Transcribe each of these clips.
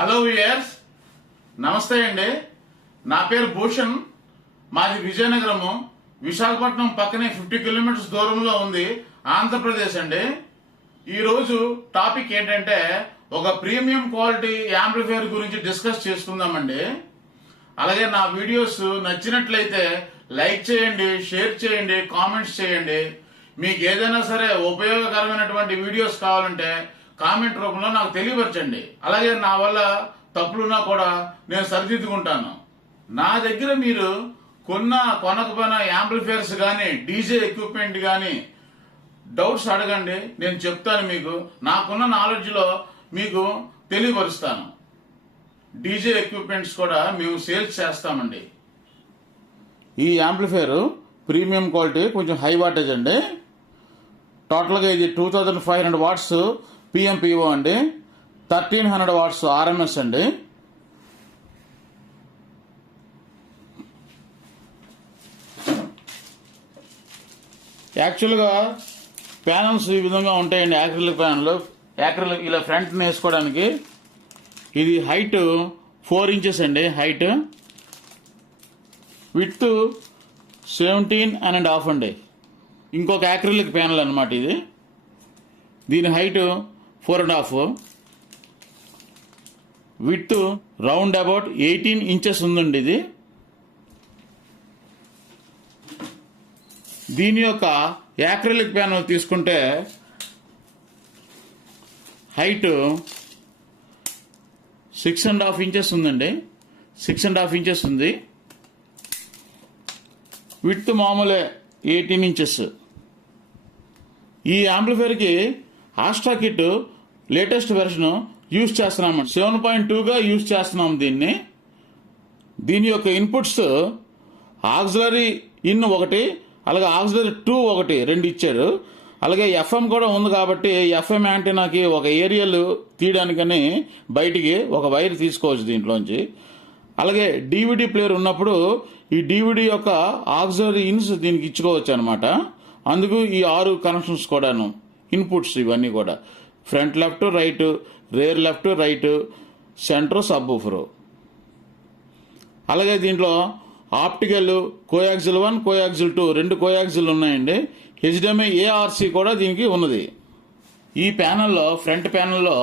Hello viewers, నమస్తే అండి. నా పేరు భూషణ్. మాది విజయనగరము, విశాఖపట్నం పక్కనే 50 కిలోమీటర్స్ దూరంలో ఉంది, ఆంధ్రప్రదేశ్ అండి. ఈరోజు టాపిక్ ఏంటంటే ఒక ప్రీమియం క్వాలిటీ యాంప్లిఫైయర్ గురించి డిస్కస్ చేసుకుందామండి. అలాగే నా వీడియోస్ నచ్చినట్లయితే లైక్ చేయండి, షేర్ చేయండి, కామెంట్స్ చేయండి. మీకు ఏదైనా సరే ఉపయోగకరమైనటువంటి వీడియోస్ కావాలంటే కామెంట్ రూపంలో నాకు తెలియపరచండి. అలాగే నా వల్ల తప్పులున్నా కూడా నేను సరిదిద్దుకుంటాను. నా దగ్గర మీరు కొనకపోయిన యాంప్లిఫైయర్స్ కానీ డీజే ఎక్విప్మెంట్ కానీ డౌట్స్ అడగండి, నేను చెప్తాను. మీకు నాకున్న నాలెడ్జ్ లో మీకు తెలియపరుస్తాను. డీజే ఎక్విప్మెంట్స్ కూడా మేము సేల్స్ చేస్తామండి. ఈ యాంప్లిఫైయర్ ప్రీమియం క్వాలిటీ, కొంచెం హై వాటేజ్ అండి. టోటల్గా ఇది 2500 వాట్స్ పిఎంపిఓ అండి, 1300 వాట్స్ ఆర్ఎంఎస్ అండి. యాక్చువల్గా ప్యానల్స్ ఈ విధంగా ఉంటాయండి. యాక్రిలిక్ ప్యానల్, యాక్రిలిక్ ఇలా ఫ్రంట్ వేసుకోవడానికి. ఇది హైట్ 4 ఇంచెస్ అండి. హైట్ విడ్త్ 17.5 అండి. ఇంకొక యాక్రిలిక్ ప్యానల్ అన్నమాట ఇది. దీని height 4.5, width round about 18 inches ఉందండి ఇది. దీని యొక్క యాక్రిలిక్ ప్యానల్ తీసుకుంటే హైట్ 6.5 ఇంచెస్ ఉందండి. 6.5 ఇంచెస్ ఉంది. విడ్త్ మామూలే 18 ఇంచెస్. ఈ యాంప్లిఫైయర్కి ఆస్ట్రా కిట్ లేటెస్ట్ వెర్షన్ యూజ్ చేస్తున్నాము. 7.2గా యూజ్ చేస్తున్నాం దీన్ని. దీని యొక్క ఇన్పుట్స్ ఆక్సిలరీ ఇన్ ఒకటి, అలాగే ఆక్సిలరీ 2 ఒకటి, 2 ఇచ్చారు. అలాగే ఎఫ్ఎం కూడా ఉంది కాబట్టి ఎఫ్ఎం యాంటీనాకి ఒక ఏరియల్ తీయడానికని బయటికి ఒక వైర్ తీసుకోవచ్చు దీంట్లోంచి. అలాగే డివిడి ప్లేయర్ ఉన్నప్పుడు ఈ డివిడి యొక్క ఆక్సిలరీ ఇన్స్ దీనికి ఇచ్చుకోవచ్చు అనమాట. అందుకు ఈ 6 కనెక్షన్స్ కూడాను ఇన్పుట్స్ ఇవన్నీ కూడా front left right, rare left right, centre, sub woofer. అలాగే దీంట్లో ఆప్టికల్ కోయాక్సిల్ 1, కోయాక్సిల్ 2 2 కోయాక్సిల్ ఉన్నాయండి. హెచ్డిఎంఐ ఏఆర్సి కూడా దీనికి ఉన్నది. ఈ ప్యానల్లో, ఫ్రంట్ ప్యానల్లో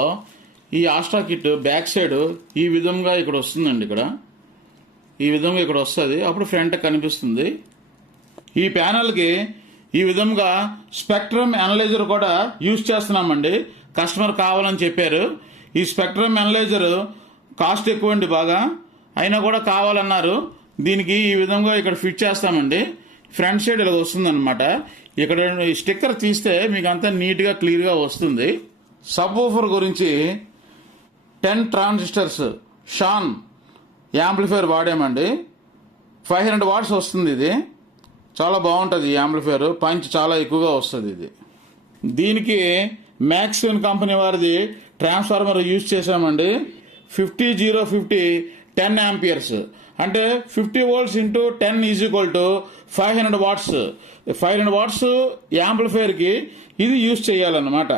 ఈ ఆస్ట్రా కిట్ బ్యాక్ సైడ్ ఈ విధంగా ఇక్కడ వస్తుందండి. ఇక్కడ ఈ విధంగా ఇక్కడ వస్తుంది, అప్పుడు ఫ్రంట్ కనిపిస్తుంది. ఈ ప్యానల్కి ఈ విధంగా స్పెక్ట్రమ్ అనలైజర్ కూడా యూజ్ చేస్తున్నామండి. కస్టమర్ కావాలని చెప్పారు. ఈ స్పెక్ట్రమ్ అనలైజర్ కాస్ట్ ఎక్కువ అండి బాగా, అయినా కూడా కావాలన్నారు. దీనికి ఈ విధంగా ఇక్కడ ఫిట్ చేస్తామండి. ఫ్రంట్ సైడ్ ఇలా వస్తుందన్నమాట. ఇక్కడ ఈ స్టిక్కర్ తీస్తే మీకు అంతా నీట్గా క్లియర్గా వస్తుంది. సబ్ వూఫర్ గురించి 10 ట్రాన్సిస్టర్స్ షాన్ యాంప్లిఫైయర్ వాడామండి. 500 వాట్స్ వస్తుంది ఇది. చాలా బాగుంటుంది ఈ యాంప్లిఫైయర్, పంచ్ చాలా ఎక్కువగా వస్తుంది ఇది. దీనికి మ్యాక్సిన్ కంపెనీ వారిది ట్రాన్స్ఫార్మర్ యూజ్ చేసామండి. 50-050 10 యాంపియర్స్, అంటే 50 volts into 10 is equal to 500 watts. 500 watts యాంప్లిఫైయర్కి ఇది యూజ్ చేయాలన్నమాట.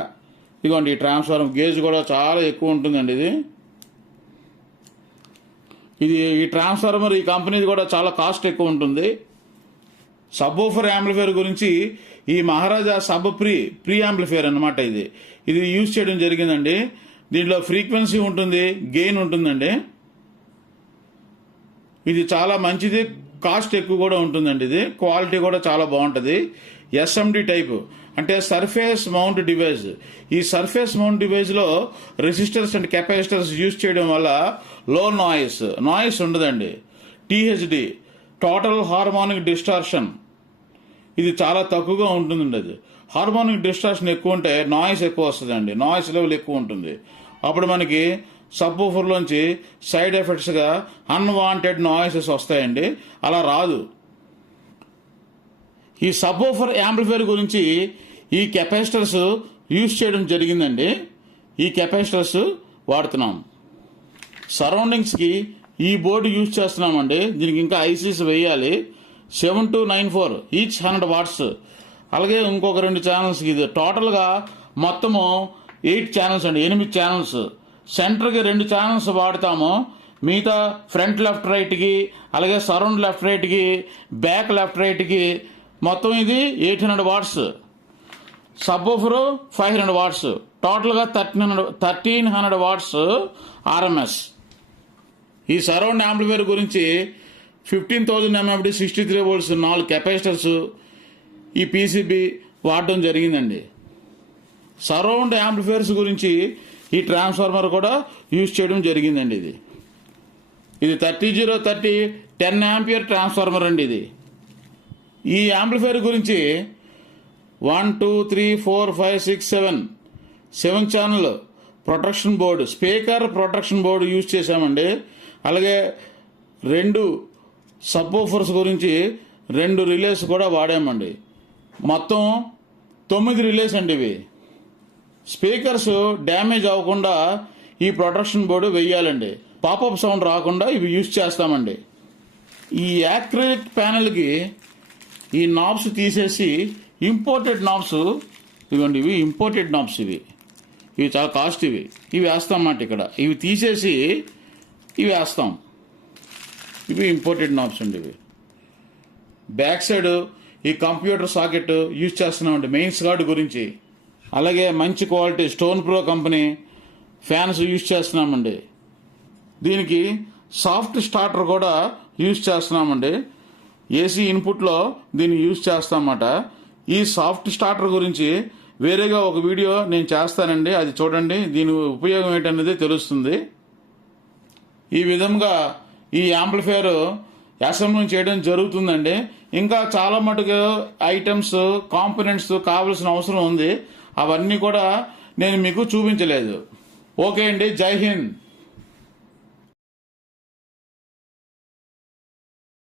ఇదిగోండి ఈ ట్రాన్స్ఫార్మర్ గేజ్ కూడా చాలా ఎక్కువ ఉంటుందండి ఇది. ఈ ట్రాన్స్ఫార్మర్ ఈ కంపెనీది కూడా చాలా కాస్ట్ ఎక్కువ ఉంటుంది. సబ్ వూఫర్ యాంప్లిఫైయర్ గురించి ఈ మహారాజా సబ్ ప్రీ యాంప్లిఫైయర్ అన్నమాట. ఇది యూజ్ చేయడం జరిగిందండి. దీంట్లో ఫ్రీక్వెన్సీ ఉంటుంది, గెయిన్ ఉంటుందండి. ఇది చాలా మంచిది, కాస్ట్ ఎక్కువ కూడా ఉంటుందండి. ఇది క్వాలిటీ కూడా చాలా బాగుంటుంది. ఎస్ఎండి టైప్ అంటే సర్ఫేస్ మౌంట్ డివైస్. ఈ సర్ఫేస్ మౌంట్ డివైస్లో రెసిస్టర్స్ అండ్ కెపాసిటర్స్ యూజ్ చేయడం వల్ల లో నాయిస్ ఉండదండి. టీహెచ్డి టోటల్ హార్మోనిక్ డిస్టార్షన్ ఇది చాలా తక్కువగా ఉంటుందండి. అది హార్మోనిక్ డిస్టార్షన్ ఎక్కువ ఉంటే నాయిస్ ఎక్కువ వస్తుందండి, నాయిస్ లెవెల్ ఎక్కువ ఉంటుంది. అప్పుడు మనకి సబ్ వూఫర్లోంచి సైడ్ ఎఫెక్ట్స్గా అన్వాంటెడ్ నాయిసెస్ వస్తాయండి. అలా రాదు. ఈ సబ్ వూఫర్ యాంప్లిఫైయర్ గురించి ఈ కెపాసిటర్స్ యూజ్ చేయడం జరిగిందండి. ఈ కెపాసిటర్స్ వాడుతున్నాం. సరౌండింగ్స్కి ఈ బోర్డు యూజ్ చేస్తున్నామండి. దీనికి ఇంకా ఐసీస్ వేయాలి. 7294 ఈచ్ 100 వాట్స్. అలాగే ఇంకొక 2 ఛానల్స్. ఇది టోటల్గా మొత్తము 8 ఛానల్స్ అండి, 8 ఛానల్స్. సెంటర్కి 2 ఛానల్స్ వాడతాము. మిగతా ఫ్రంట్ లెఫ్ట్ రైట్కి, అలాగే సరౌండ్ లెఫ్ట్ రైట్కి, బ్యాక్ లెఫ్ట్ రైట్కి మొత్తం ఇది 800 వాట్స్. Sub woofer 500 watts. టోటల్గా 1300 వాట్స్ ఆర్ఎంఎస్. ఈ సరౌండ్ యాంప్లిఫైర్ గురించి 15,000 MFD 63 volts 4 కెపాసిటర్స్ ఈ పీసీబీ వాడడం జరిగిందండి. సరౌండ్ యాంప్లిఫైర్స్ గురించి ఈ ట్రాన్స్ఫార్మర్ కూడా యూజ్ చేయడం జరిగిందండి. ఇది 3030 10 ఆంపియర్ ట్రాన్స్ఫార్మర్ అండి. ఈ యాంప్లిఫైర్ గురించి 1 2 3 4 5 6 7 channel protection board, speaker protection board use చేశామండి. అలాగే 2 సబ్ ఊఫర్స్ గురించి 2 రిలేస్ కూడా వాడామండి. మొత్తం 9 రిలేస్ అండి ఇవి. స్పీకర్స్ డ్యామేజ్ అవ్వకుండా ఈ ప్రొటెక్షన్ బోర్డు వెయ్యాలండి. పాపప్ సౌండ్ రాకుండా ఇవి యూజ్ చేస్తామండి. ఈ యాక్రిలిక్ ప్యానెల్కి ఈ నాబ్స్ తీసేసి ఇంపోర్టెడ్ నాబ్స్ ఇవ్వండి. ఇవి ఇంపోర్టెడ్ నాబ్స్. ఇవి చాలా కాస్ట్. ఇవి వేస్తామన్నమాట. ఇక్కడ ఇవి తీసేసి ఇవి వేస్తాం. ఇవి ఇంపోర్టెడ్ నాబ్స్ అండి. బ్యాక్ సైడ్ ఈ కంప్యూటర్ సాకెట్ యూజ్ చేస్తున్నామండి మెయిన్స్ గార్డ్ గురించి. అలాగే మంచి quality stone pro company fans use చేస్తున్నామండి. దీనికి సాఫ్ట్ స్టార్టర్ కూడా యూజ్ చేస్తున్నామండి. ఏసీ ఇన్పుట్లో దీన్ని యూజ్ చేస్తామన్నమాట. ఈ సాఫ్ట్ స్టార్టర్ గురించి వేరేగా ఒక వీడియో నేను చేస్తానండి, అది చూడండి. దీని ఉపయోగం ఏంటనేది తెలుస్తుంది. ఈ విధంగా ఈ యాంప్లిఫైర్ అసెంబ్లింగ్ చేయడం జరుగుతుందండి. ఇంకా చాలా మటుకు ఐటమ్స్ కాంపోనెంట్స్ కావాల్సిన అవసరం ఉంది. అవన్నీ కూడా నేను మీకు చూపించలేదు. ఓకే అండి, జై హింద్.